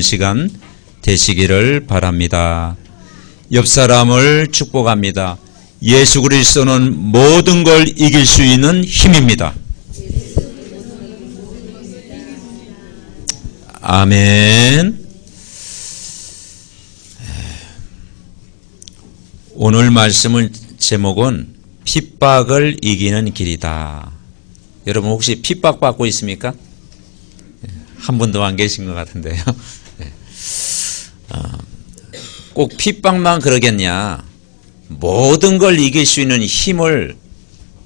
시간 되시기를 바랍니다. 옆 사람을 축복합니다. 예수 그리스도는 모든 걸 이길 수 있는 힘입니다. 아멘. 오늘 말씀을 제목은 핍박을 이기는 길이다. 여러분 혹시 핍박받고 있습니까? 한 분도 안 계신 것 같은데요. 꼭 핍박만 그러겠냐? 모든 걸 이길 수 있는 힘을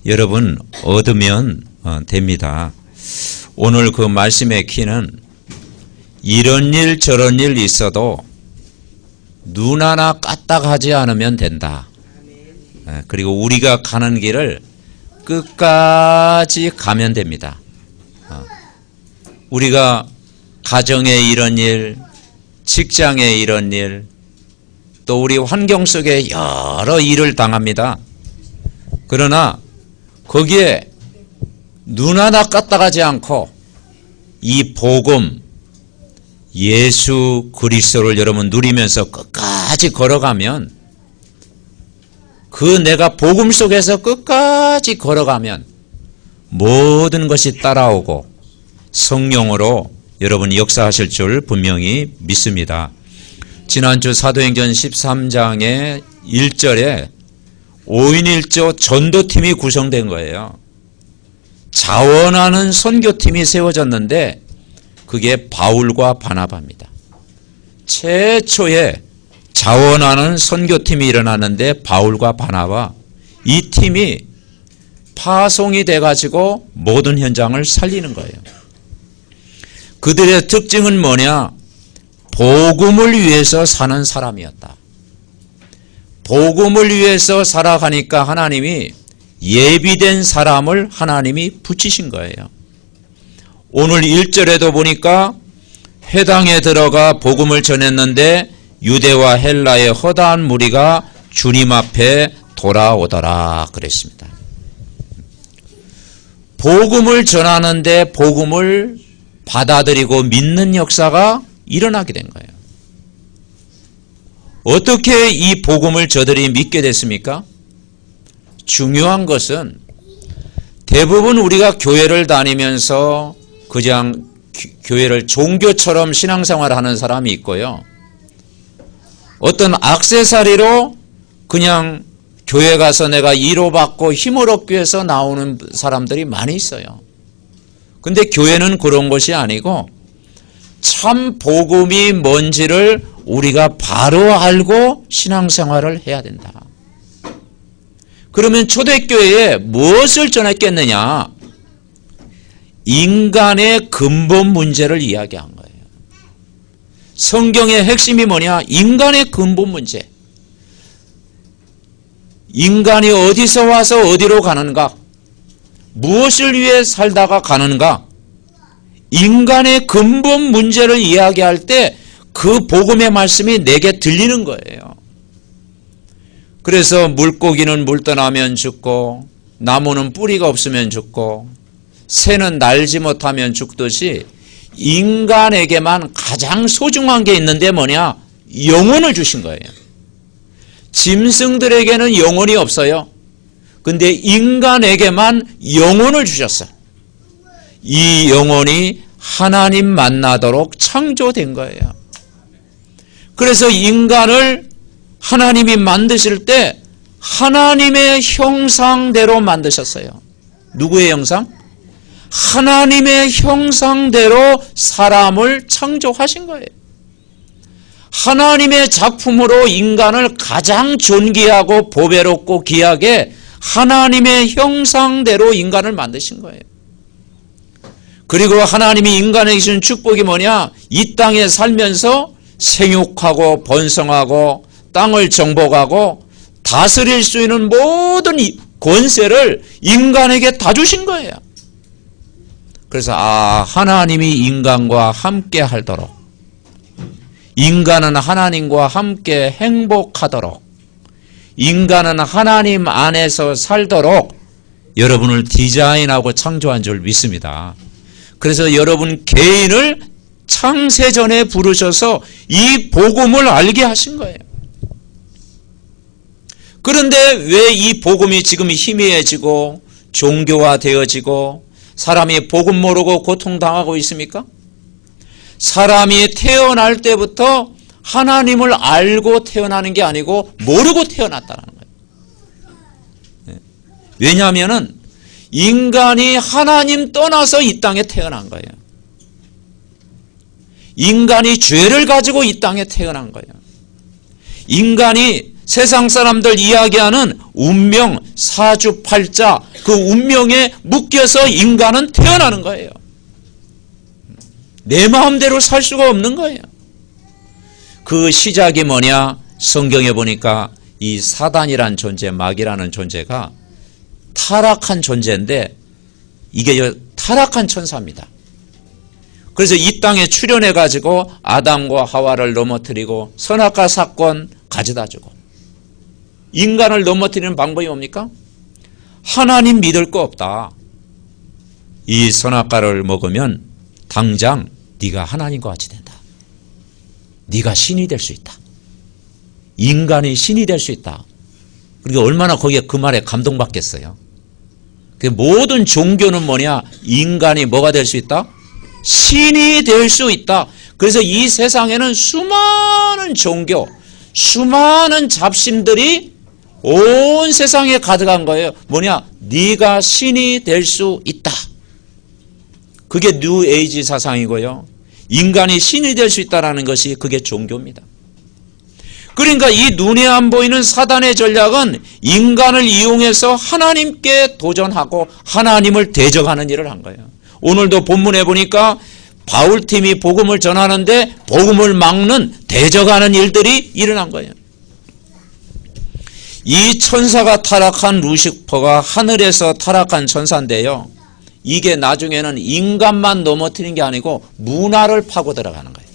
여러분 얻으면 됩니다. 오늘 그 말씀의 키는 이런 일 저런 일 있어도 눈 하나 까딱하지 않으면 된다. 그리고 우리가 가는 길을 끝까지 가면 됩니다. 우리가 가정에 이런 일, 직장에 이런 일, 또 우리 환경 속에 여러 일을 당합니다. 그러나 거기에 눈 하나 까딱하지 않고 이 복음, 예수 그리스도를 여러분 누리면서 끝까지 걸어가면, 그 내가 복음 속에서 끝까지 걸어가면 모든 것이 따라오고 성령으로 여러분 역사하실 줄 분명히 믿습니다. 지난주 사도행전 13장의 1절에 5인 1조 전도팀이 구성된 거예요. 자원하는 선교팀이 세워졌는데 그게 바울과 바나바입니다. 최초에 자원하는 선교팀이 일어났는데 바울과 바나바, 이 팀이 파송이 돼가지고 모든 현장을 살리는 거예요. 그들의 특징은 뭐냐? 복음을 위해서 사는 사람이었다. 복음을 위해서 살아가니까 하나님이 예비된 사람을 하나님이 붙이신 거예요. 오늘 1절에도 보니까 회당에 들어가 복음을 전했는데 유대와 헬라의 허다한 무리가 주님 앞에 돌아오더라 그랬습니다. 복음을 전하는데 복음을 받아들이고 믿는 역사가 일어나게 된 거예요. 어떻게 이 복음을 저들이 믿게 됐습니까? 중요한 것은 대부분 우리가 교회를 다니면서 그냥 교회를 종교처럼 신앙생활을 하는 사람이 있고요. 어떤 액세서리로 그냥 교회 가서 내가 위로받고 힘을 얻기 위해서 나오는 사람들이 많이 있어요. 근데 교회는 그런 것이 아니고 참 복음이 뭔지를 우리가 바로 알고 신앙생활을 해야 된다. 그러면 초대교회에 무엇을 전했겠느냐? 인간의 근본 문제를 이야기한 거예요. 성경의 핵심이 뭐냐? 인간의 근본 문제. 인간이 어디서 와서 어디로 가는가? 무엇을 위해 살다가 가는가? 인간의 근본 문제를 이야기할 때 그 복음의 말씀이 내게 들리는 거예요. 그래서 물고기는 물 떠나면 죽고 나무는 뿌리가 없으면 죽고 새는 날지 못하면 죽듯이 인간에게만 가장 소중한 게 있는데 뭐냐? 영혼을 주신 거예요. 짐승들에게는 영혼이 없어요. 근데 인간에게만 영혼을 주셨어요. 이 영혼이 하나님 만나도록 창조된 거예요. 그래서 인간을 하나님이 만드실 때 하나님의 형상대로 만드셨어요. 누구의 형상? 하나님의 형상대로 사람을 창조하신 거예요. 하나님의 작품으로 인간을 가장 존귀하고 보배롭고 귀하게 하나님의 형상대로 인간을 만드신 거예요. 그리고 하나님이 인간에게 주신 축복이 뭐냐? 이 땅에 살면서 생육하고 번성하고 땅을 정복하고 다스릴 수 있는 모든 권세를 인간에게 다 주신 거예요. 그래서 하나님이 인간과 함께 하도록, 인간은 하나님과 함께 행복하도록, 인간은 하나님 안에서 살도록 여러분을 디자인하고 창조한 줄 믿습니다. 그래서 여러분 개인을 창세전에 부르셔서 이 복음을 알게 하신 거예요. 그런데 왜 이 복음이 지금 희미해지고 종교화되어지고 사람이 복음 모르고 고통당하고 있습니까? 사람이 태어날 때부터 하나님을 알고 태어나는 게 아니고 모르고 태어났다는 거예요. 왜냐하면 인간이 하나님 떠나서 이 땅에 태어난 거예요. 인간이 죄를 가지고 이 땅에 태어난 거예요. 인간이 세상 사람들 이야기하는 운명, 사주팔자, 그 운명에 묶여서 인간은 태어나는 거예요. 내 마음대로 살 수가 없는 거예요. 그 시작이 뭐냐? 성경에 보니까 이 사단이란 존재, 마귀라는 존재가 타락한 존재인데 이게 타락한 천사입니다. 그래서 이 땅에 출현해가지고 아담과 하와를 넘어뜨리고 선악과 사건 가져다주고 인간을 넘어뜨리는 방법이 뭡니까? 하나님 믿을 거 없다. 이 선악과를 먹으면 당장 네가 하나님과 같이 된다. 네가 신이 될 수 있다. 인간이 신이 될 수 있다. 그러니까 얼마나 거기에 그 말에 감동받겠어요. 모든 종교는 뭐냐? 인간이 뭐가 될 수 있다? 신이 될 수 있다. 그래서 이 세상에는 수많은 종교, 수많은 잡신들이 온 세상에 가득한 거예요. 뭐냐? 네가 신이 될 수 있다. 그게 뉴 에이지 사상이고요. 인간이 신이 될 수 있다는 것이 그게 종교입니다. 그러니까 이 눈에 안 보이는 사단의 전략은 인간을 이용해서 하나님께 도전하고 하나님을 대적하는 일을 한 거예요. 오늘도 본문에 보니까 바울팀이 복음을 전하는데 복음을 막는 대적하는 일들이 일어난 거예요. 이 천사가 타락한 루시퍼가 하늘에서 타락한 천사인데요. 이게 나중에는 인간만 넘어뜨린 게 아니고 문화를 파고 들어가는 거예요.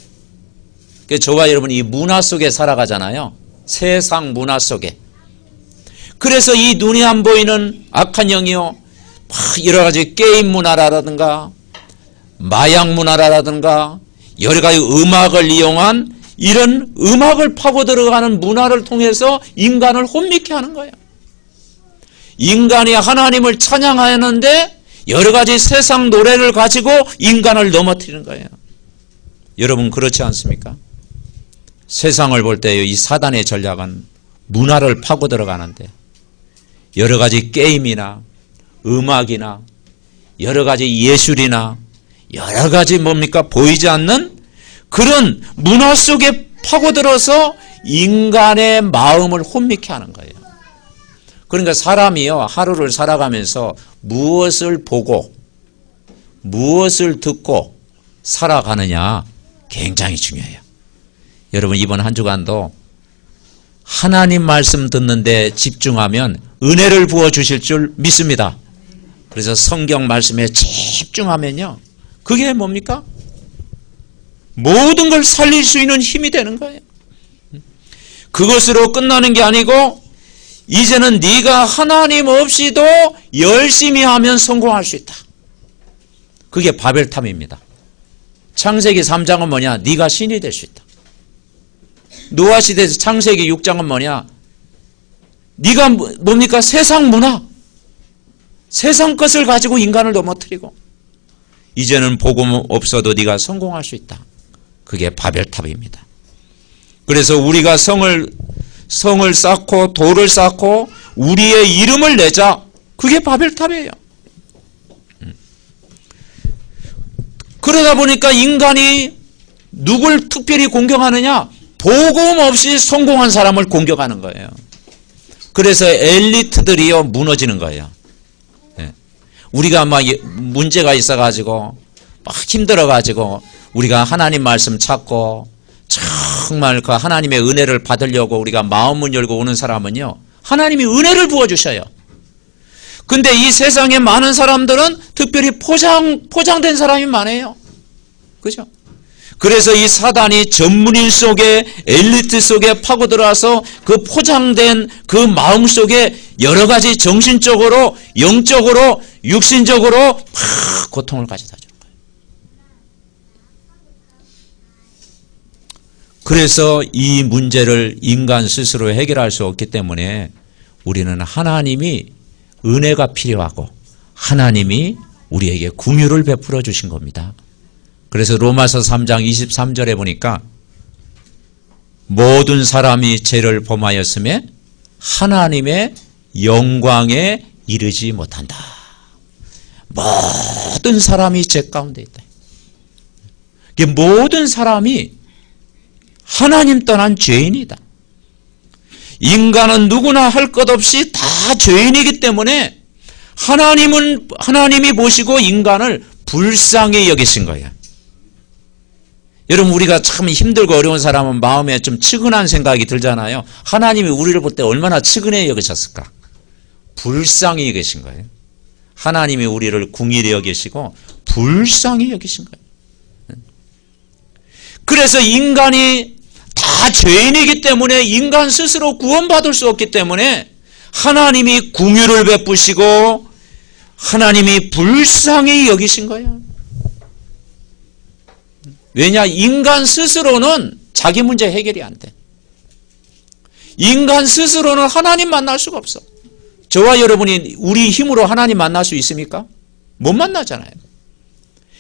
그래서 저와 여러분 이 문화 속에 살아가잖아요. 세상 문화 속에. 그래서 이 눈이 안 보이는 악한 영이요. 여러 가지 게임 문화라든가 마약 문화라든가 여러 가지 음악을 이용한 이런 음악을 파고 들어가는 문화를 통해서 인간을 혼미케 하는 거예요. 인간이 하나님을 찬양하였는데 여러 가지 세상 노래를 가지고 인간을 넘어뜨리는 거예요. 여러분 그렇지 않습니까? 세상을 볼 때 이 사단의 전략은 문화를 파고 들어가는데 여러 가지 게임이나 음악이나 여러 가지 예술이나 여러 가지 뭡니까? 보이지 않는 그런 문화 속에 파고들어서 인간의 마음을 혼미케 하는 거예요. 그러니까 사람이요 하루를 살아가면서 무엇을 보고 무엇을 듣고 살아가느냐 굉장히 중요해요. 여러분 이번 한 주간도 하나님 말씀 듣는데 집중하면 은혜를 부어주실 줄 믿습니다. 그래서 성경 말씀에 집중하면요 그게 뭡니까? 모든 걸 살릴 수 있는 힘이 되는 거예요. 그것으로 끝나는 게 아니고 이제는 네가 하나님 없이도 열심히 하면 성공할 수 있다. 그게 바벨탑입니다. 창세기 3장은 뭐냐? 네가 신이 될 수 있다. 노아 시대에서 창세기 6장은 뭐냐? 네가 뭡니까? 세상 문화, 세상 것을 가지고 인간을 넘어뜨리고 이제는 복음 없어도 네가 성공할 수 있다. 그게 바벨탑입니다. 그래서 우리가 성을 쌓고 돌을 쌓고 우리의 이름을 내자. 그게 바벨탑이에요. 그러다 보니까 인간이 누굴 특별히 공경하느냐? 복음 없이 성공한 사람을 공격하는 거예요. 그래서 엘리트들이요 무너지는 거예요. 우리가 막 문제가 있어가지고 막 힘들어가지고 우리가 하나님 말씀 찾고 정말 그 하나님의 은혜를 받으려고 우리가 마음문 열고 오는 사람은요 하나님이 은혜를 부어주셔요. 근데 이 세상에 많은 사람들은 특별히 포장된 사람이 많아요. 그죠? 그래서 이 사단이 전문인 속에 엘리트 속에 파고들어와서 그 포장된 그 마음 속에 여러 가지 정신적으로 영적으로 육신적으로 막 고통을 가져다 주는 거예요. 그래서 이 문제를 인간 스스로 해결할 수 없기 때문에 우리는 하나님이 은혜가 필요하고 하나님이 우리에게 긍휼을 베풀어 주신 겁니다. 그래서 로마서 3장 23절에 보니까 모든 사람이 죄를 범하였음에 하나님의 영광에 이르지 못한다. 모든 사람이 죄 가운데 있다. 모든 사람이 하나님 떠난 죄인이다. 인간은 누구나 할 것 없이 다 죄인이기 때문에 하나님이 보시고 인간을 불쌍히 여기신 거예요. 여러분, 우리가 참 힘들고 어려운 사람은 마음에 좀 측은한 생각이 들잖아요. 하나님이 우리를 볼 때 얼마나 측은히 여기셨을까? 불쌍히 여기신 거예요. 하나님이 우리를 궁일히 여기시고 불쌍히 여기신 거예요. 그래서 인간이 다 죄인이기 때문에 인간 스스로 구원받을 수 없기 때문에 하나님이 긍휼을 베푸시고 하나님이 불쌍히 여기신 거예요. 왜냐? 인간 스스로는 자기 문제 해결이 안 돼. 인간 스스로는 하나님 만날 수가 없어. 저와 여러분이 우리 힘으로 하나님 만날 수 있습니까? 못 만나잖아요.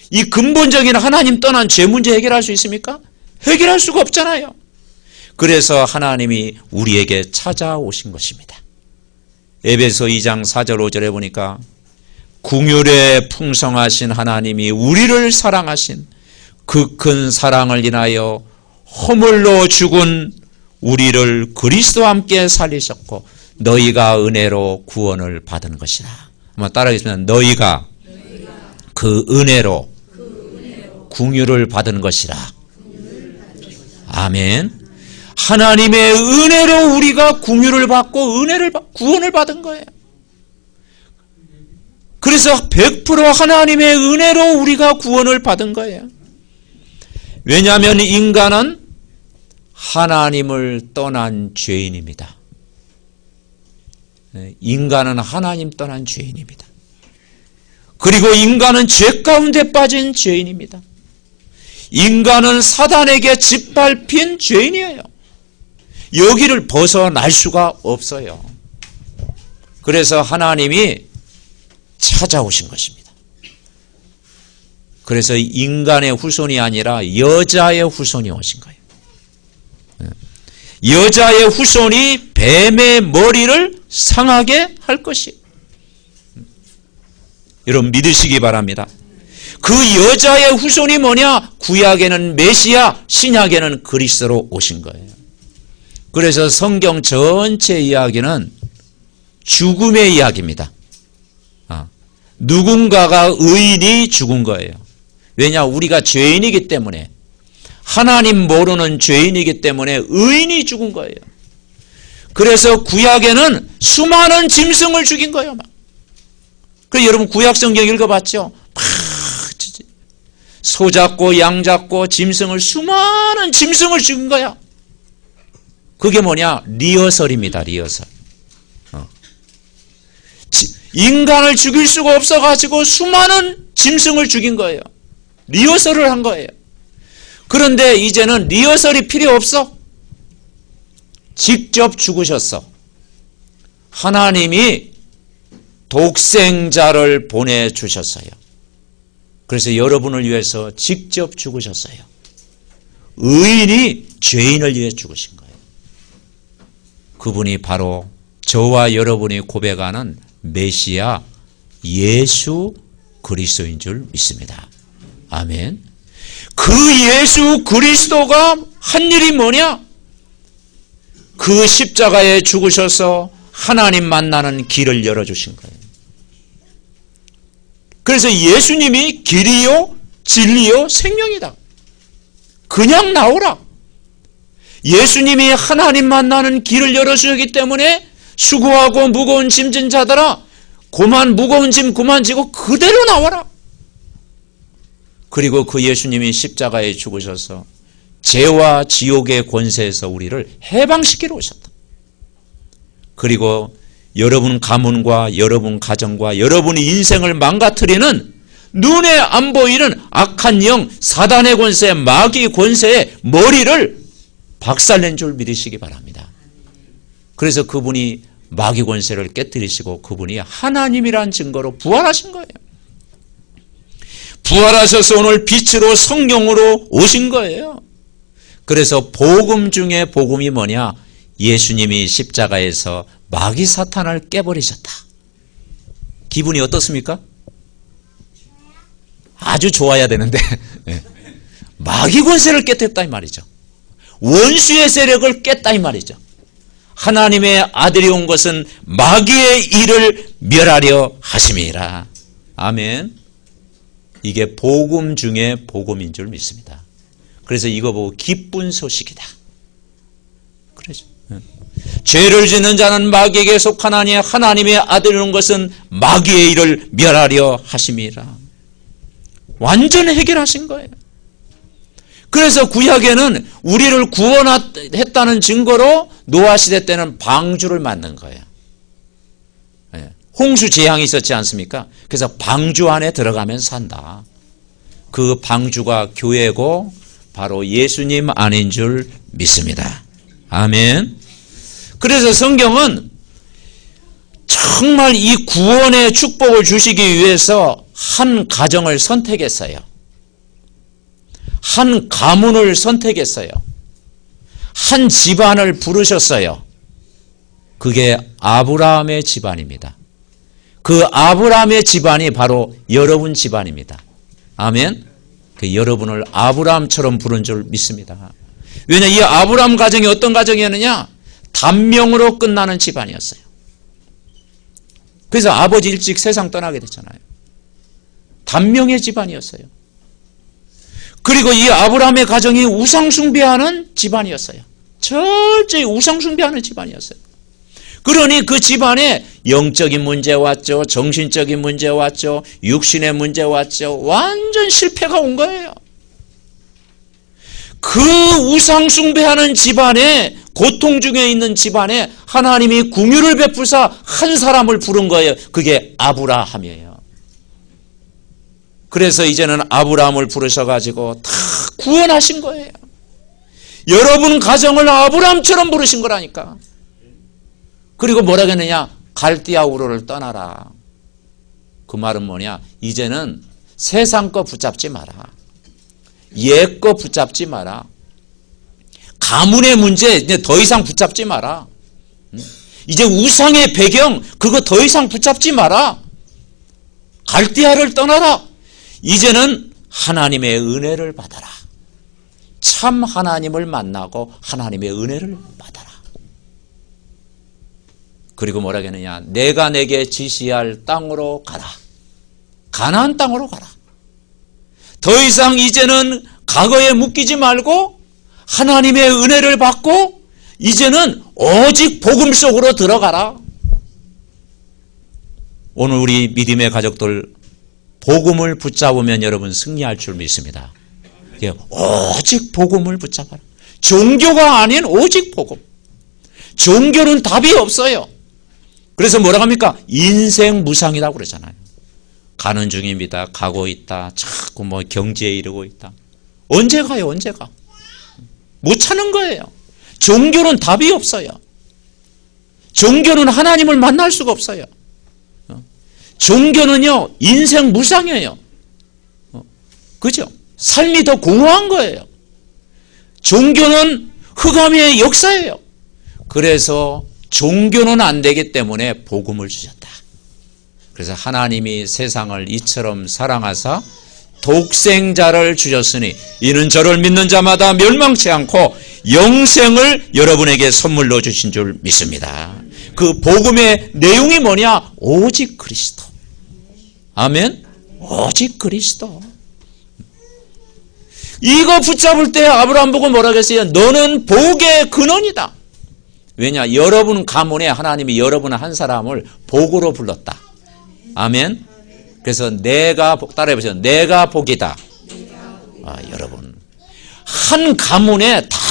이 근본적인 하나님 떠난 죄 문제 해결할 수 있습니까? 해결할 수가 없잖아요. 그래서 하나님이 우리에게 찾아오신 것입니다. 에베소 2장 4절 5절에 보니까 긍휼에 풍성하신 하나님이 우리를 사랑하신 그 큰 사랑을 인하여 허물로 죽은 우리를 그리스도와 함께 살리셨고 너희가 은혜로 구원을 받은 것이다. 한번 따라하겠습니다. 너희가 그 은혜로 긍휼을 받은 것이라. 아멘. 하나님의 은혜로 우리가 긍휼을 받고 구원을 받은 거예요. 그래서 100% 하나님의 은혜로 우리가 구원을 받은 거예요. 왜냐하면 인간은 하나님을 떠난 죄인입니다. 인간은 하나님 떠난 죄인입니다. 그리고 인간은 죄 가운데 빠진 죄인입니다. 인간은 사단에게 짓밟힌 죄인이에요. 여기를 벗어날 수가 없어요. 그래서 하나님이 찾아오신 것입니다. 그래서 인간의 후손이 아니라 여자의 후손이 오신 거예요. 여자의 후손이 뱀의 머리를 상하게 할 것이에요. 여러분 믿으시기 바랍니다. 그 여자의 후손이 뭐냐? 구약에는 메시아, 신약에는 그리스도로 오신 거예요. 그래서 성경 전체 이야기는 죽음의 이야기입니다. 누군가가 의인이 죽은 거예요. 왜냐? 우리가 죄인이기 때문에, 하나님 모르는 죄인이기 때문에 의인이 죽은 거예요. 그래서 구약에는 수많은 짐승을 죽인 거예요. 그래서 여러분 구약 성경 읽어봤죠? 소 잡고 양 잡고 수많은 짐승을 죽인 거야. 그게 뭐냐? 리허설입니다. 리허설. 인간을 죽일 수가 없어가지고 수많은 짐승을 죽인 거예요. 리허설을 한 거예요. 그런데 이제는 리허설이 필요 없어. 직접 죽으셨어. 하나님이 독생자를 보내주셨어요. 그래서 여러분을 위해서 직접 죽으셨어요. 의인이 죄인을 위해 죽으신 거예요. 그분이 바로 저와 여러분이 고백하는 메시아 예수 그리스도인 줄 믿습니다. 아멘. 그 예수 그리스도가 한 일이 뭐냐? 그 십자가에 죽으셔서 하나님 만나는 길을 열어주신 거예요. 그래서 예수님이 길이요 진리요 생명이다. 그냥 나오라. 예수님이 하나님 만나는 길을 열어주셨기 때문에 수고하고 무거운 짐진 자들아 무거운 짐 그만 지고 그대로 나와라. 그리고 그 예수님이 십자가에 죽으셔서 죄와 지옥의 권세에서 우리를 해방시키러 오셨다. 그리고 여러분 가문과 여러분 가정과 여러분의 인생을 망가뜨리는 눈에 안 보이는 악한 영, 사단의 권세, 마귀의 권세의 머리를 박살낸 줄 믿으시기 바랍니다. 그래서 그분이 마귀 권세를 깨뜨리시고 그분이 하나님이란 증거로 부활하신 거예요. 부활하셔서 오늘 빛으로 성령으로 오신 거예요. 그래서 복음 중에 복음이 뭐냐? 예수님이 십자가에서 마귀 사탄을 깨버리셨다. 기분이 어떻습니까? 아주 좋아야 되는데 마귀 권세를 깼다 이 말이죠. 원수의 세력을 깼다 이 말이죠. 하나님의 아들이 온 것은 마귀의 일을 멸하려 하심이라. 아멘. 이게 복음 중에 복음인 줄 믿습니다. 그래서 이거 보고 기쁜 소식이다. 그러죠. 죄를 짓는 자는 마귀에게 속하나니 하나님의 아들이 온 것은 마귀의 일을 멸하려 하심이라. 완전 해결하신 거예요. 그래서 구약에는 우리를 구원했다는 증거로 노아 시대 때는 방주를 만든 거예요. 홍수 재앙이 있었지 않습니까? 그래서 방주 안에 들어가면 산다. 그 방주가 교회고 바로 예수님 안인 줄 믿습니다. 아멘. 그래서 성경은 정말 이 구원의 축복을 주시기 위해서 한 가정을 선택했어요. 한 가문을 선택했어요. 한 집안을 부르셨어요. 그게 아브라함의 집안입니다. 그 아브라함의 집안이 바로 여러분 집안입니다. 아멘. 그 여러분을 아브라함처럼 부른 줄 믿습니다. 왜냐, 이 아브라함 가정이 어떤 가정이었느냐? 단명으로 끝나는 집안이었어요. 그래서 아버지 일찍 세상 떠나게 됐잖아요. 단명의 집안이었어요. 그리고 이 아브라함의 가정이 우상숭배하는 집안이었어요. 철저히 우상숭배하는 집안이었어요. 그러니 그 집안에 영적인 문제 왔죠. 정신적인 문제 왔죠. 육신의 문제 왔죠. 완전 실패가 온 거예요. 그 우상숭배하는 집안에, 고통 중에 있는 집안에 하나님이 긍휼을 베푸사 한 사람을 부른 거예요. 그게 아브라함이에요. 그래서 이제는 아브라함을 부르셔가지고 다 구원하신 거예요. 여러분 가정을 아브라함처럼 부르신 거라니까. 그리고 뭐라고 했느냐? 갈대아 우르를 떠나라. 그 말은 뭐냐? 이제는 세상 거 붙잡지 마라. 옛 거 붙잡지 마라. 가문의 문제 이제 더 이상 붙잡지 마라. 이제 우상의 배경 그거 더 이상 붙잡지 마라. 갈대아를 떠나라. 이제는 하나님의 은혜를 받아라. 참 하나님을 만나고 하나님의 은혜를 받아라. 그리고 뭐라고 했느냐? 내가 내게 지시할 땅으로 가라. 가나안 땅으로 가라. 더 이상 이제는 과거에 묶이지 말고 하나님의 은혜를 받고 이제는 오직 복음 속으로 들어가라. 오늘 우리 믿음의 가족들 복음을 붙잡으면 여러분 승리할 줄 믿습니다. 오직 복음을 붙잡아라. 종교가 아닌 오직 복음. 종교는 답이 없어요. 그래서 뭐라고 합니까? 인생 무상이라고 그러잖아요. 가는 중입니다. 가고 있다. 자꾸 뭐 경지에 이르고 있다. 언제 가요? 언제 가? 못 찾는 거예요. 종교는 답이 없어요. 종교는 하나님을 만날 수가 없어요. 종교는요, 인생 무상이에요. 그죠? 삶이 더 공허한 거예요. 종교는 흑암의 역사예요. 그래서 종교는 안 되기 때문에 복음을 주셨다. 그래서 하나님이 세상을 이처럼 사랑하사 독생자를 주셨으니 이는 저를 믿는 자마다 멸망치 않고 영생을 여러분에게 선물로 주신 줄 믿습니다. 그 복음의 내용이 뭐냐? 오직 그리스도. 아멘. 오직 그리스도. 이거 붙잡을 때 아브라함 보고 뭐라고 했어요? 너는 복의 근원이다. 왜냐? 여러분 가문에 하나님이 여러분 한 사람을 복으로 불렀다. 아멘. 그래서 내가 따라해보세요. 내가 복이다. 여러분 한 가문에 다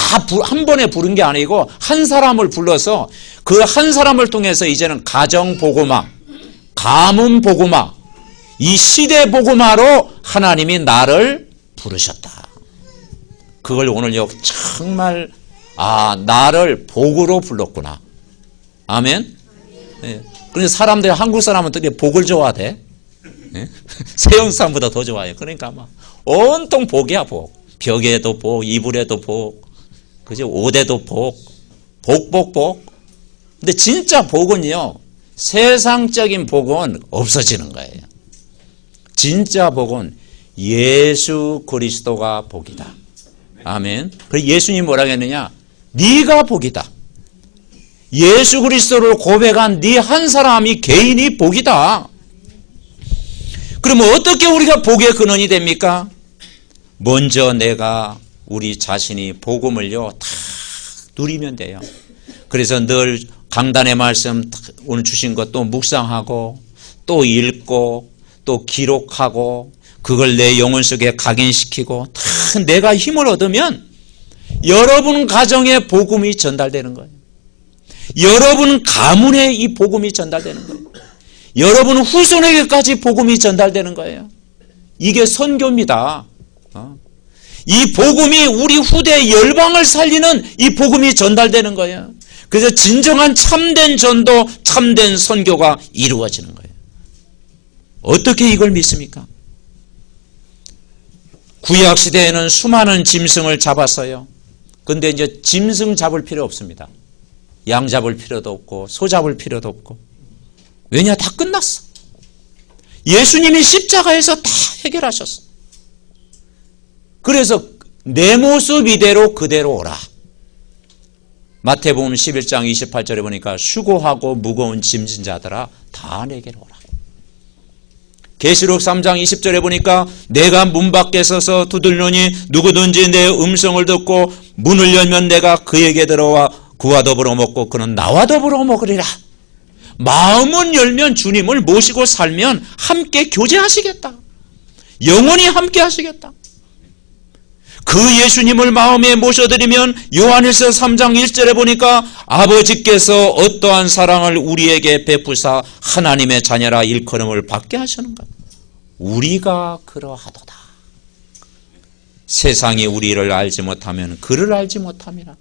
한 번에 부른 게 아니고 한 사람을 불러서 그 한 사람을 통해서 이제는 가정 복음화, 가문 복음화, 이 시대 복음화로 하나님이 나를 부르셨다. 그걸 오늘 정말 나를 복으로 불렀구나. 아멘. 예. 그런데 사람들이, 한국 사람은 어떻게 복을 좋아하대? 예? 서양 사람보다 더 좋아해요. 그러니까 막 온통 복이야, 복. 벽에도 복, 이불에도 복, 그죠? 옷에도 복, 복. 근데 진짜 복은요, 세상적인 복은 없어지는 거예요. 진짜 복은 예수 그리스도가 복이다. 아멘. 그래서 예수님이 뭐라고 했느냐? 네가 복이다. 예수 그리스도를 고백한 네 한 사람이 개인이 복이다. 그러면 어떻게 우리가 복의 근원이 됩니까? 먼저 내가 우리 자신이 복음을요 다 누리면 돼요. 그래서 늘 강단의 말씀 오늘 주신 것 또 묵상하고 또 읽고 또 기록하고 그걸 내 영혼 속에 각인시키고 다 내가 힘을 얻으면 여러분 가정에 복음이 전달되는 거예요. 여러분 가문에 이 복음이 전달되는 거예요. 여러분 후손에게까지 복음이 전달되는 거예요. 이게 선교입니다. 이 복음이 우리 후대 열방을 살리는 이 복음이 전달되는 거예요. 그래서 진정한 참된 전도, 참된 선교가 이루어지는 거예요. 어떻게 이걸 믿습니까? 구약 시대에는 수많은 짐승을 잡았어요. 근데 이제 짐승 잡을 필요 없습니다. 양 잡을 필요도 없고 소 잡을 필요도 없고. 왜냐? 다 끝났어. 예수님이 십자가에서 다 해결하셨어. 그래서 내 모습 이대로 그대로 오라. 마태복음 11장 28절에 보니까 수고하고 무거운 짐진 자들아 다 내게로 오라. 계시록 3장 20절에 보니까 내가 문 밖에 서서 두들노니 누구든지 내 음성을 듣고 문을 열면 내가 그에게 들어와 그와 더불어 먹고 그는 나와 더불어 먹으리라. 마음은 열면 주님을 모시고 살면 함께 교제하시겠다. 영원히 함께 하시겠다. 그 예수님을 마음에 모셔드리면 요한일서 3장 1절에 보니까 아버지께서 어떠한 사랑을 우리에게 베푸사 하나님의 자녀라 일컬음을 받게 하시는가. 우리가 그러하도다. 세상이 우리를 알지 못하면 그를 알지 못함이라.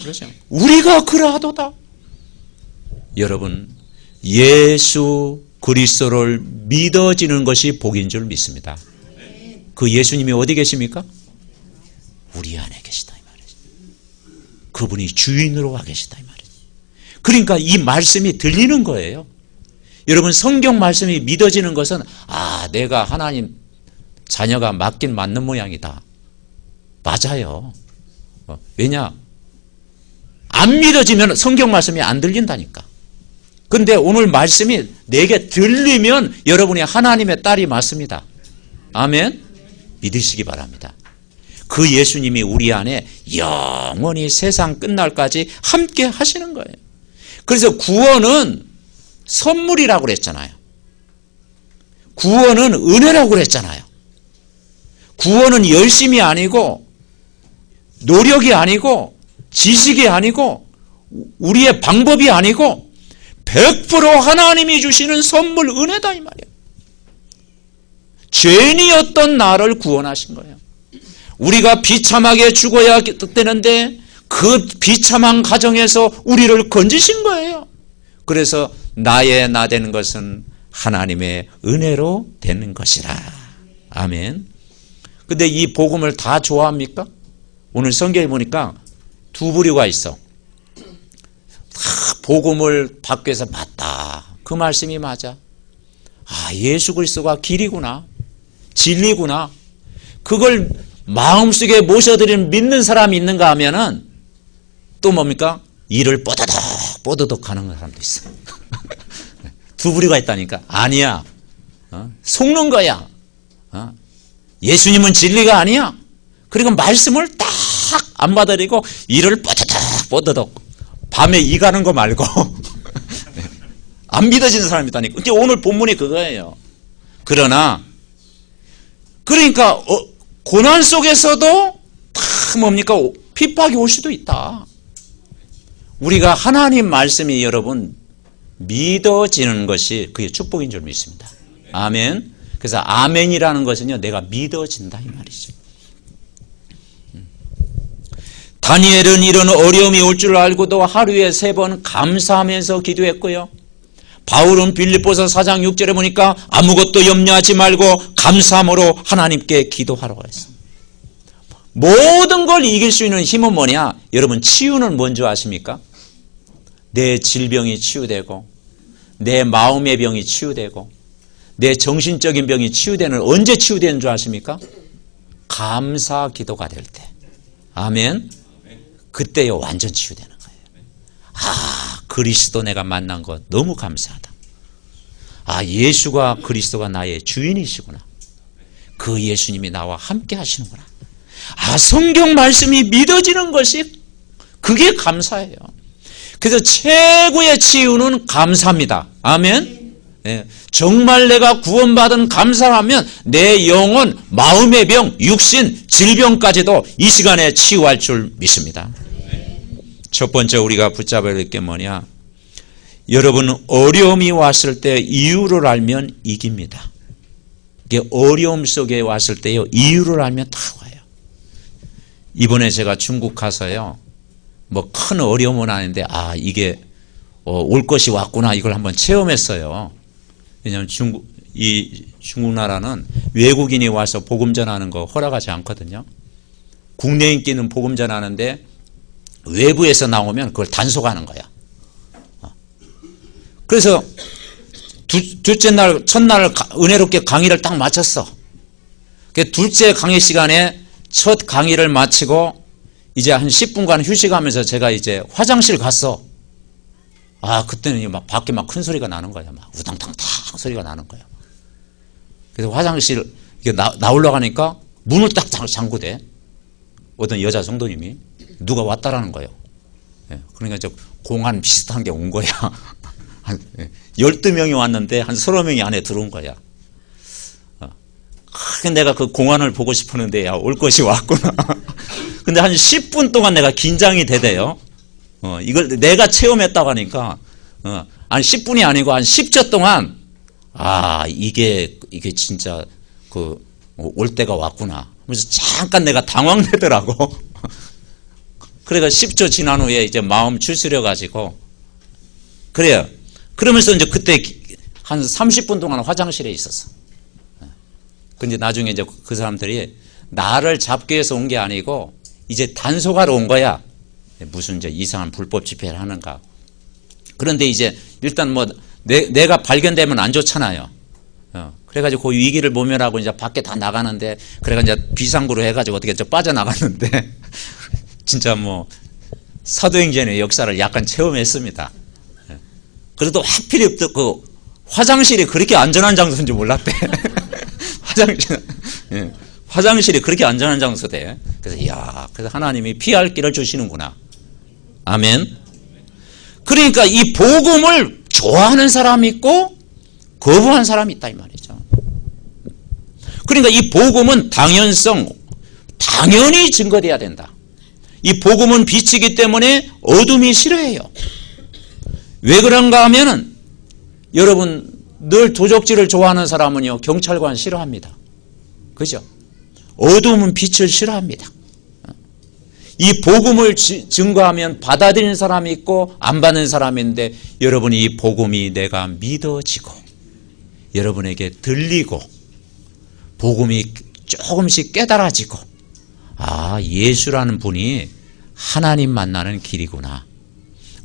그렇죠? 우리가 그러하도다. 여러분, 예수 그리스도를 믿어지는 것이 복인 줄 믿습니다. 그 예수님이 어디 계십니까? 우리 안에 계시다 이 말이죠. 그분이 주인으로 와 계시다 이 말이죠. 그러니까 이 말씀이 들리는 거예요. 여러분, 성경 말씀이 믿어지는 것은 내가 하나님 자녀가 맞긴 맞는 모양이다. 맞아요. 왜냐? 안 믿어지면 성경 말씀이 안 들린다니까. 근데 오늘 말씀이 내게 들리면 여러분이 하나님의 딸이 맞습니다. 아멘. 믿으시기 바랍니다. 그 예수님이 우리 안에 영원히 세상 끝날까지 함께 하시는 거예요. 그래서 구원은 선물이라고 그랬잖아요. 구원은 은혜라고 그랬잖아요. 구원은 열심이 아니고 노력이 아니고 지식이 아니고 우리의 방법이 아니고 100% 하나님이 주시는 선물 은혜다 이 말이에요. 죄인이었던 나를 구원하신 거예요. 우리가 비참하게 죽어야 되는데 그 비참한 가정에서 우리를 건지신 거예요. 그래서 나의 나 되는 것은 하나님의 은혜로 되는 것이라. 아멘. 근데 이 복음을 다 좋아합니까? 오늘 성경에 보니까 두 부류가 있어. 다 복음을 받기 위해서 맞다. 그 말씀이 맞아. 예수 그리스도가 길이구나. 진리구나. 그걸 마음속에 모셔드리는 믿는 사람이 있는가 하면은 또 뭡니까? 이를 뽀드득 하는 사람도 있어. 두 부류가 있다니까. 아니야. 속는 거야. 예수님은 진리가 아니야. 그리고 말씀을 딱 안 받아들이고 이를 뽀드득 밤에 이 가는 거 말고 안 믿어지는 사람이 있다니까. 이제 오늘 본문이 그거예요. 그러니까 고난 속에서도 다 뭡니까? 핍박이 올 수도 있다. 우리가 하나님 말씀이 여러분 믿어지는 것이 그게 축복인 줄 믿습니다. 아멘. 그래서 아멘이라는 것은요, 내가 믿어진다 이 말이죠. 다니엘은 이런 어려움이 올 줄 알고도 하루에 3번 감사하면서 기도했고요. 바울은 빌립보서 4장 6절에 보니까 아무것도 염려하지 말고 감사함으로 하나님께 기도하라고 했습니다. 모든 걸 이길 수 있는 힘은 뭐냐? 여러분, 치유는 뭔지 아십니까? 내 질병이 치유되고 내 마음의 병이 치유되고 내 정신적인 병이 치유되는, 언제 치유되는 줄 아십니까? 감사 기도가 될 때. 아멘. 그때요 완전 치유되는 거예요. 아, 그리스도 내가 만난 것 너무 감사하다. 아, 예수가, 그리스도가 나의 주인이시구나. 그 예수님이 나와 함께 하시는구나. 아, 성경 말씀이 믿어지는 것이, 그게 감사예요. 그래서 최고의 치유는 감사입니다. 아멘. 예, 정말 내가 구원받은 감사하면 내 영혼, 마음의 병, 육신, 질병까지도 이 시간에 치유할 줄 믿습니다. 첫 번째 우리가 붙잡아야 될 게 뭐냐? 여러분, 어려움이 왔을 때 이유를 알면 이깁니다. 이게 어려움 속에 왔을 때요, 이유를 알면 다 와요. 이번에 제가 중국 가서요, 뭐 큰 어려움은 아닌데, 아, 이게 올 것이 왔구나, 이걸 한번 체험했어요. 왜냐하면 중국 나라는 외국인이 와서 복음 전하는 거 허락하지 않거든요. 국내인끼는 복음 전하는데 외부에서 나오면 그걸 단속하는 거야. 그래서 둘째 날, 첫날 은혜롭게 강의를 딱 마쳤어. 둘째 강의 시간에 첫 강의를 마치고 이제 한 10분간 휴식하면서 제가 이제 화장실 갔어. 아, 그때는 막 밖에 막 큰 소리가 나는 거야. 막 우당탕탕 소리가 나는 거야. 그래서 화장실 나오려고 하니까 문을 딱 잠그대. 어떤 여자 성도님이 누가 왔다라는 거예요. 그러니까 저 공안 비슷한 게 온 거야. 한 12명이 왔는데 한 30명이 안에 들어온 거야. 내가 그 공안을 보고 싶었는데, 야, 올 것이 왔구나. 근데 한 10분 동안 내가 긴장이 되대요. 이걸 내가 체험했다고 하니까, 한 10분이 아니고 한 10초 동안, 아, 이게 진짜 올 때가 왔구나. 그래서 잠깐 내가 당황되더라고. 그래가 10초 지난 후에 이제 마음 추스려가지고, 그래요. 그러면서 이제 그때 한 30분 동안 화장실에 있었어. 근데 나중에 이제 그 사람들이 나를 잡기 위해서 온 게 아니고 이제 단속하러 온 거야. 무슨 이제 이상한 불법 집회를 하는가. 그런데 이제 일단 뭐 내가 발견되면 안 좋잖아요. 그래가지고 그 위기를 모면하고 이제 밖에 다 나가는데, 그래가 이제 비상구로 해가지고 어떻게 좀 빠져나갔는데 진짜 뭐 사도행전의 역사를 약간 체험했습니다. 그래도 하필이 그 화장실이 그렇게 안전한 장소인지 몰랐대. 화장실이 그렇게 안전한 장소대. 그래서 이야, 그래서 하나님이 피할 길을 주시는구나. 아멘. 그러니까 이 복음을 좋아하는 사람이 있고 거부하는 사람이 있다 이 말이죠. 그러니까 이 복음은 당연히 증거돼야 된다. 이 복음은 빛이기 때문에 어둠이 싫어해요. 왜 그런가 하면은, 여러분, 늘 도적질을 좋아하는 사람은요, 경찰관 싫어합니다. 그죠? 어둠은 빛을 싫어합니다. 이 복음을 증거하면 받아들이는 사람이 있고 안 받는 사람인데, 여러분이 이 복음이 내가 믿어지고 여러분에게 들리고 복음이 조금씩 깨달아지고, 아, 예수라는 분이 하나님 만나는 길이구나.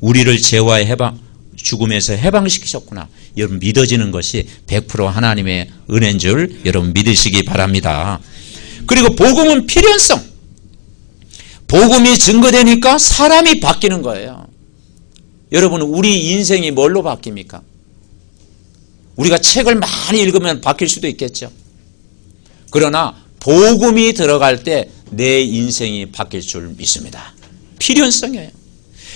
우리를 죄와의 죽음에서 해방시키셨구나. 여러분 믿어지는 것이 100% 하나님의 은혜인 줄 여러분 믿으시기 바랍니다. 그리고 복음은 필연성. 복음이 증거되니까 사람이 바뀌는 거예요. 여러분, 우리 인생이 뭘로 바뀝니까? 우리가 책을 많이 읽으면 바뀔 수도 있겠죠. 그러나 복음이 들어갈 때 내 인생이 바뀔 줄 믿습니다. 필연성이에요.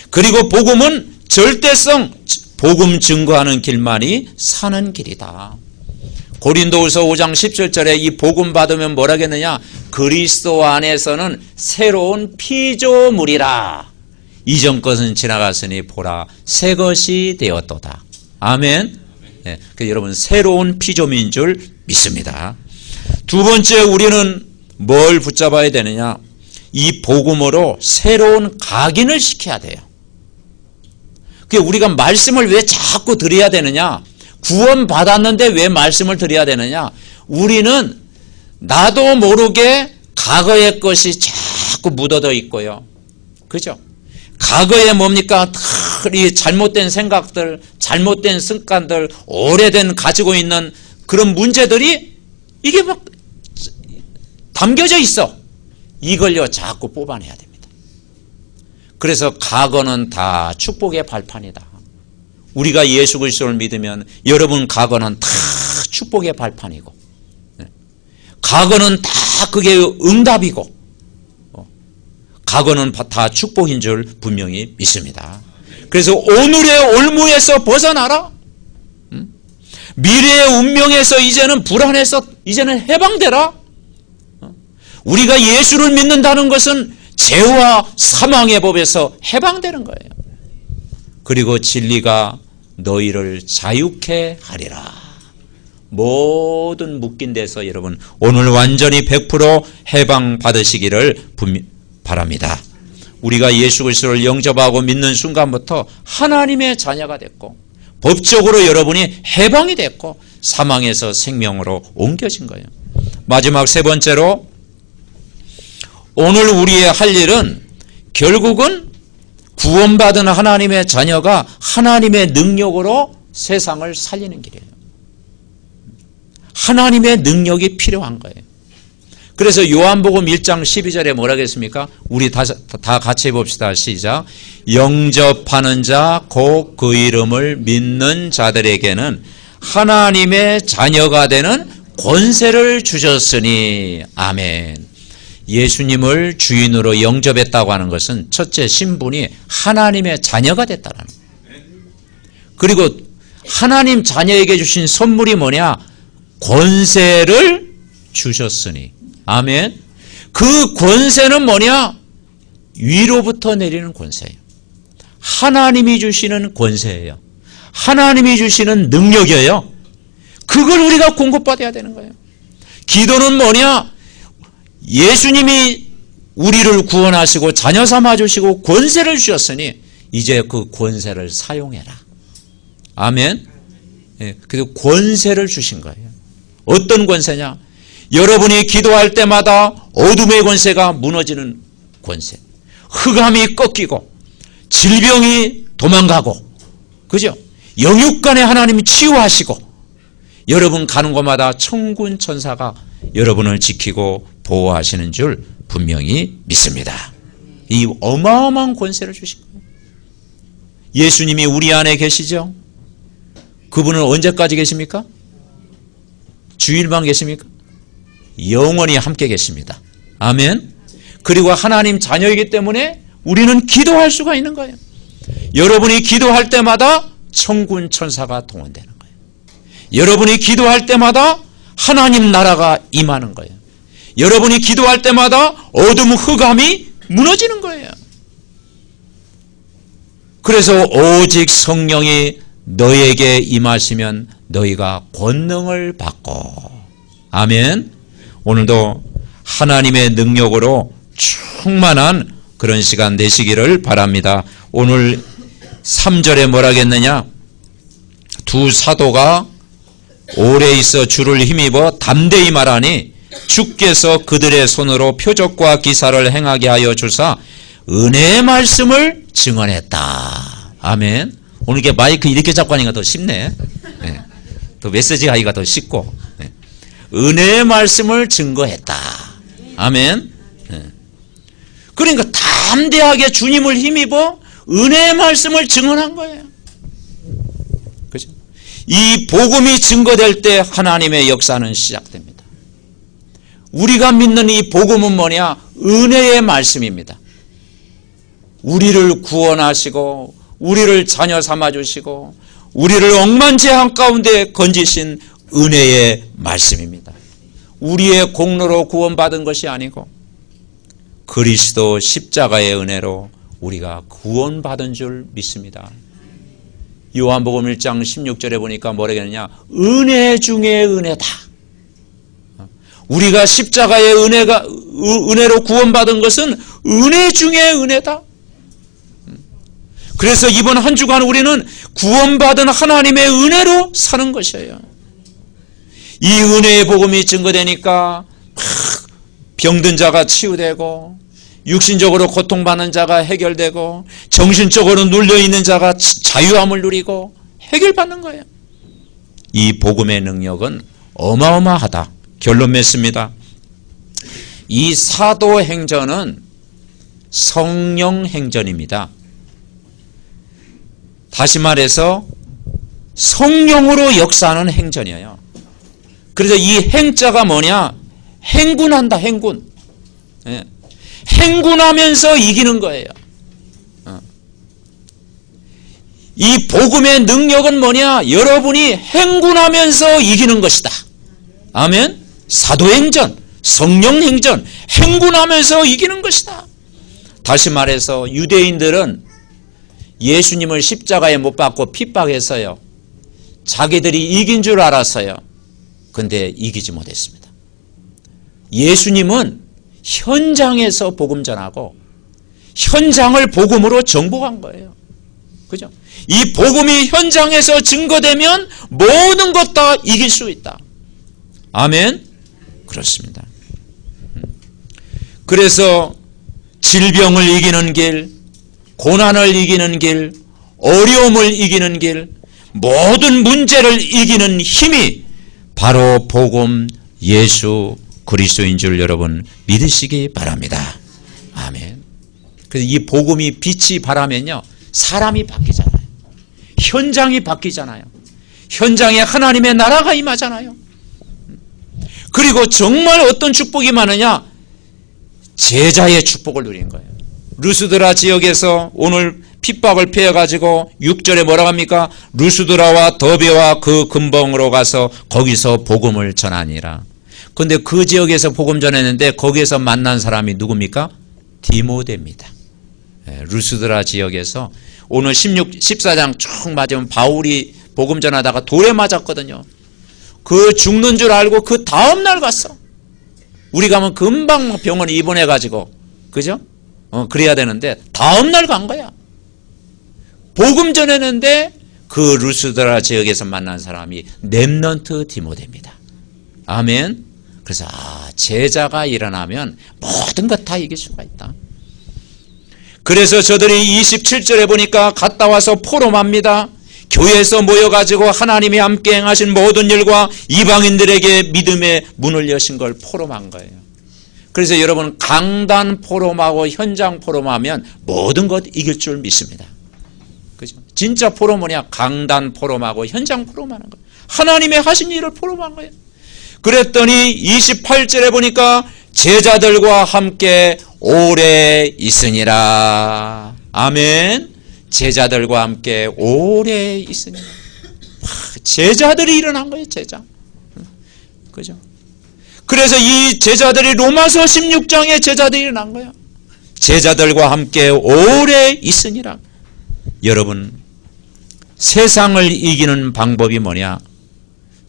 그리고 복음은 절대성, 복음 증거하는 길만이 사는 길이다. 고린도후서 5장 17절에 이 복음 받으면 뭐라겠느냐? 그리스도 안에서는 새로운 피조물이라. 이전 것은 지나갔으니 보라 새 것이 되었도다. 아멘. 네, 여러분 새로운 피조물인 줄 믿습니다. 두 번째, 우리는 뭘 붙잡아야 되느냐? 이 복음으로 새로운 각인을 시켜야 돼요. 우리가 말씀을 왜 자꾸 드려야 되느냐? 구원 받았는데 왜 말씀을 드려야 되느냐? 우리는 나도 모르게 과거의 것이 자꾸 묻어져 있고요. 그죠? 과거에 뭡니까? 이 잘못된 생각들, 잘못된 습관들, 오래된 가지고 있는 그런 문제들이 이게 막 담겨져 있어. 이걸요 자꾸 뽑아내야 됩니다. 그래서 과거는 다 축복의 발판이다. 우리가 예수 그리스도를 믿으면 여러분 과거는 다 축복의 발판이고, 과거는 다 그게 응답이고, 과거는 다 축복인 줄 분명히 믿습니다. 그래서 오늘의 올무에서 벗어나라. 미래의 운명에서 이제는 불안해서 이제는 해방되라. 우리가 예수를 믿는다는 것은 죄와 사망의 법에서 해방되는 거예요. 그리고 진리가 너희를 자유케 하리라. 모든 묶인 데서 여러분 오늘 완전히 100% 해방 받으시기를 바랍니다. 우리가 예수 그리스도를 영접하고 믿는 순간부터 하나님의 자녀가 됐고, 법적으로 여러분이 해방이 됐고, 사망에서 생명으로 옮겨진 거예요. 마지막 세 번째로, 오늘 우리의 할 일은 결국은 구원받은 하나님의 자녀가 하나님의 능력으로 세상을 살리는 길이에요. 하나님의 능력이 필요한 거예요. 그래서 요한복음 1장 12절에 뭐라 했습니까? 우리 다 같이 해봅시다. 시작. 영접하는 자 곧 그 이름을 믿는 자들에게는 하나님의 자녀가 되는 권세를 주셨으니. 아멘. 예수님을 주인으로 영접했다고 하는 것은 첫째 신분이 하나님의 자녀가 됐다는 거예요. 그리고 하나님 자녀에게 주신 선물이 뭐냐? 권세를 주셨으니. 아멘. 그 권세는 뭐냐? 위로부터 내리는 권세예요. 하나님이 주시는 권세예요. 하나님이 주시는 능력이에요. 그걸 우리가 공급받아야 되는 거예요. 기도는 뭐냐? 예수님이 우리를 구원하시고 자녀 삼아주시고 권세를 주셨으니 이제 그 권세를 사용해라. 아멘. 그리고 권세를 주신 거예요. 어떤 권세냐? 여러분이 기도할 때마다 어둠의 권세가 무너지는 권세, 흑암이 꺾이고 질병이 도망가고, 그죠? 영육간에 하나님이 치유하시고, 여러분 가는 곳마다 천군 천사가 여러분을 지키고 보호하시는 줄 분명히 믿습니다. 이 어마어마한 권세를 주신 거예요. 예수님이 우리 안에 계시죠? 그분은 언제까지 계십니까? 주일만 계십니까? 영원히 함께 계십니다. 아멘. 그리고 하나님 자녀이기 때문에 우리는 기도할 수가 있는 거예요. 여러분이 기도할 때마다 천군 천사가 동원되는 거예요. 여러분이 기도할 때마다 하나님 나라가 임하는 거예요. 여러분이 기도할 때마다 어둠 흑암이 무너지는 거예요. 그래서 오직 성령이 너에게 임하시면 너희가 권능을 받고. 아멘. 오늘도 하나님의 능력으로 충만한 그런 시간 되시기를 바랍니다. 오늘 3절에 뭐라겠느냐? 두 사도가 오래 있어 주를 힘입어 담대히 말하니 주께서 그들의 손으로 표적과 기사를 행하게 하여 주사 은혜의 말씀을 증언했다. 아멘. 오늘 이렇게 마이크 이렇게 잡고 하니까 더 쉽네. 네. 더 메시지 하기가 더 쉽고. 네. 은혜의 말씀을 증거했다. 아멘. 네. 그러니까 담대하게 주님을 힘입어 은혜의 말씀을 증언한 거예요. 그죠? 이 복음이 증거될 때 하나님의 역사는 시작됩니다. 우리가 믿는 이 복음은 뭐냐? 은혜의 말씀입니다. 우리를 구원하시고 우리를 자녀 삼아주시고 우리를 억만죄한 가운데 건지신 은혜의 말씀입니다. 우리의 공로로 구원받은 것이 아니고 그리스도 십자가의 은혜로 우리가 구원받은 줄 믿습니다. 요한복음 1장 16절에 보니까 뭐라 그러느냐? 은혜 중에 은혜다. 우리가 십자가의 은혜로 구원받은 것은 은혜 중에 은혜다. 그래서 이번 한 주간 우리는 구원받은 하나님의 은혜로 사는 것이에요. 이 은혜의 복음이 증거되니까 병든 자가 치유되고, 육신적으로 고통받는 자가 해결되고, 정신적으로 눌려있는 자가 자유함을 누리고 해결받는 거예요. 이 복음의 능력은 어마어마하다. 결론 맺습니다. 이 사도행전은 성령행전입니다. 다시 말해서 성령으로 역사하는 행전이에요. 그래서 이 행자가 뭐냐? 행군한다. 행군. 예. 행군하면서 이기는 거예요. 이 복음의 능력은 뭐냐? 여러분이 행군하면서 이기는 것이다. 아멘. 사도행전, 성령행전, 행군하면서 이기는 것이다. 다시 말해서 유대인들은 예수님을 십자가에 못 박고 핍박했어요. 자기들이 이긴 줄 알았어요. 근데 이기지 못했습니다. 예수님은 현장에서 복음 전하고 현장을 복음으로 정복한 거예요. 그죠? 이 복음이 현장에서 증거되면 모든 것 다 이길 수 있다. 아멘. 그렇습니다. 그래서 질병을 이기는 길, 고난을 이기는 길, 어려움을 이기는 길, 모든 문제를 이기는 힘이 바로 복음 예수 그리스도인 줄 여러분 믿으시기 바랍니다. 아멘. 그래서 이 복음이 빛이 바라면요, 사람이 바뀌잖아요. 현장이 바뀌잖아요. 현장에 하나님의 나라가 임하잖아요. 그리고 정말 어떤 축복이 많으냐? 제자의 축복을 누린 거예요. 루스드라 지역에서 오늘 핍박을 피해가지고 6절에 뭐라고 합니까? 루스드라와 더베와 그 근방으로 가서 거기서 복음을 전하니라. 그런데 그 지역에서 복음 전했는데 거기에서 만난 사람이 누굽니까? 디모데입니다. 루스드라 지역에서 오늘 14장 쭉 맞으면 바울이 복음 전하다가 돌에 맞았거든요. 그 죽는 줄 알고 그 다음날 갔어. 우리 가면 금방 병원에 입원해가지고, 그죠? 그래야 되는데 다음날 간 거야. 복음 전했는데 그 루스드라 지역에서 만난 사람이 렘넌트 디모데입니다. 아멘. 그래서 제자가 일어나면 모든 것 다 이길 수가 있다. 그래서 저들이 27절에 보니까 갔다 와서 포럼합니다. 교회에서 모여가지고 하나님이 함께 행하신 모든 일과 이방인들에게 믿음의 문을 여신 걸 포럼한 거예요. 그래서 여러분 강단 포럼하고 현장 포럼하면 모든 것 이길 줄 믿습니다. 그죠? 진짜 포럼 뭐냐? 강단 포럼하고 현장 포럼하는 거예요. 하나님의 하신 일을 포럼한 거예요. 그랬더니 28절에 보니까 제자들과 함께 오래 있으니라. 아멘. 제자들과 함께 오래 있으니라. 제자들이 일어난 거예요. 제자. 그죠? 그래서 이 제자들이 로마서 16장에 제자들이 일어난 거예요. 제자들과 함께 오래 있으니라. 여러분, 세상을 이기는 방법이 뭐냐?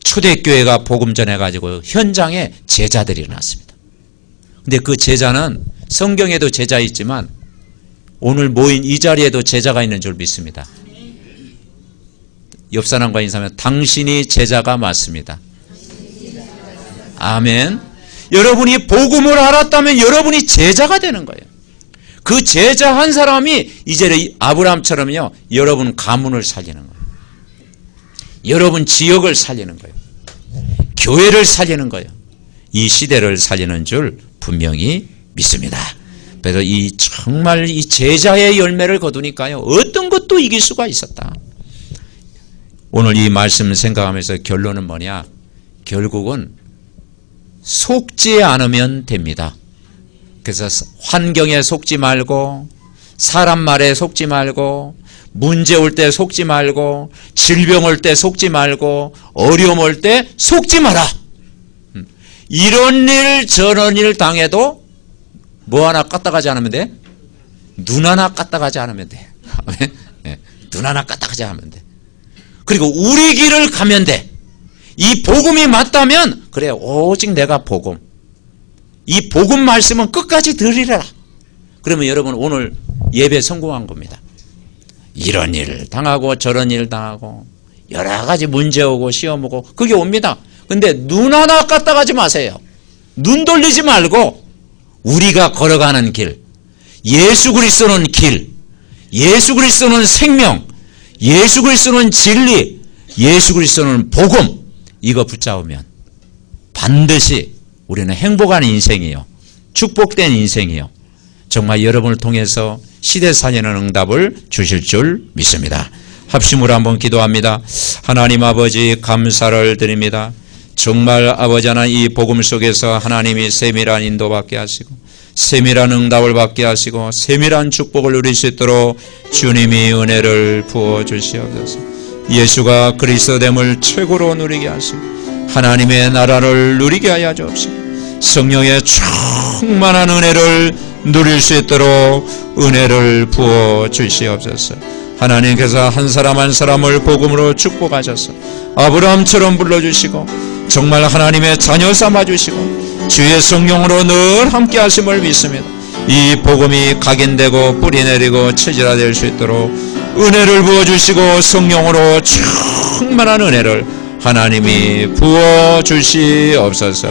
초대교회가 복음 전해가지고 현장에 제자들이 일어났습니다. 근데 그 제자는 성경에도 제자 있지만 오늘 모인 이 자리에도 제자가 있는 줄 믿습니다. 옆 사람과 인사하면 당신이 제자가 맞습니다. 아멘. 여러분이 복음을 알았다면 여러분이 제자가 되는 거예요. 그 제자 한 사람이 이제 아브라함처럼요, 여러분 가문을 살리는 거예요. 여러분 지역을 살리는 거예요. 교회를 살리는 거예요. 이 시대를 살리는 줄 분명히 믿습니다. 그래서 정말 이 제자의 열매를 거두니까요, 어떤 것도 이길 수가 있었다. 오늘 이 말씀을 생각하면서 결론은 뭐냐? 결국은 속지 않으면 됩니다. 그래서 환경에 속지 말고, 사람 말에 속지 말고, 문제 올 때 속지 말고, 질병 올 때 속지 말고, 어려움 올 때 속지 마라. 이런 일 저런 일 당해도 뭐 하나 까딱하지 않으면 돼? 눈 하나 까딱하지 않으면 돼. 눈 하나 까딱하지 않으면 돼. 그리고 우리 길을 가면 돼. 이 복음이 맞다면 그래, 오직 내가 복음, 이 복음 말씀은 끝까지 들으라. 그러면 여러분 오늘 예배 성공한 겁니다. 이런 일 당하고 저런 일 당하고 여러 가지 문제 오고 시험 오고 그게 옵니다. 근데 눈 하나 깠다 가지 마세요. 눈 돌리지 말고 우리가 걸어가는 길, 예수 그리스도는 길, 예수 그리스도는 생명, 예수 그리스도는 진리, 예수 그리스도는 복음, 이거 붙잡으면 반드시 우리는 행복한 인생이요, 축복된 인생이요, 정말 여러분을 통해서 시대사냐는 응답을 주실 줄 믿습니다. 합심으로 한번 기도합니다. 하나님 아버지 감사를 드립니다. 정말 아버지 하나님 이 복음 속에서 하나님이 세밀한 인도받게 하시고 세밀한 응답을 받게 하시고 세밀한 축복을 누릴 수 있도록 주님이 은혜를 부어주시옵소서. 예수가 그리스도됨을 최고로 누리게 하시고 하나님의 나라를 누리게 하여 주옵시고 성령의 충만한 은혜를 누릴 수 있도록 은혜를 부어주시옵소서. 하나님께서 한 사람 한 사람을 복음으로 축복하셔서 아브라함처럼 불러주시고 정말 하나님의 자녀 삼아주시고 주의 성령으로 늘 함께 하심을 믿습니다. 이 복음이 각인되고 뿌리내리고 체질화될 수 있도록 은혜를 부어주시고 성령으로 충만한 은혜를 하나님이 부어주시옵소서.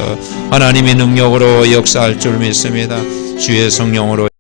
하나님이 능력으로 역사할 줄 믿습니다. 주의 성령으로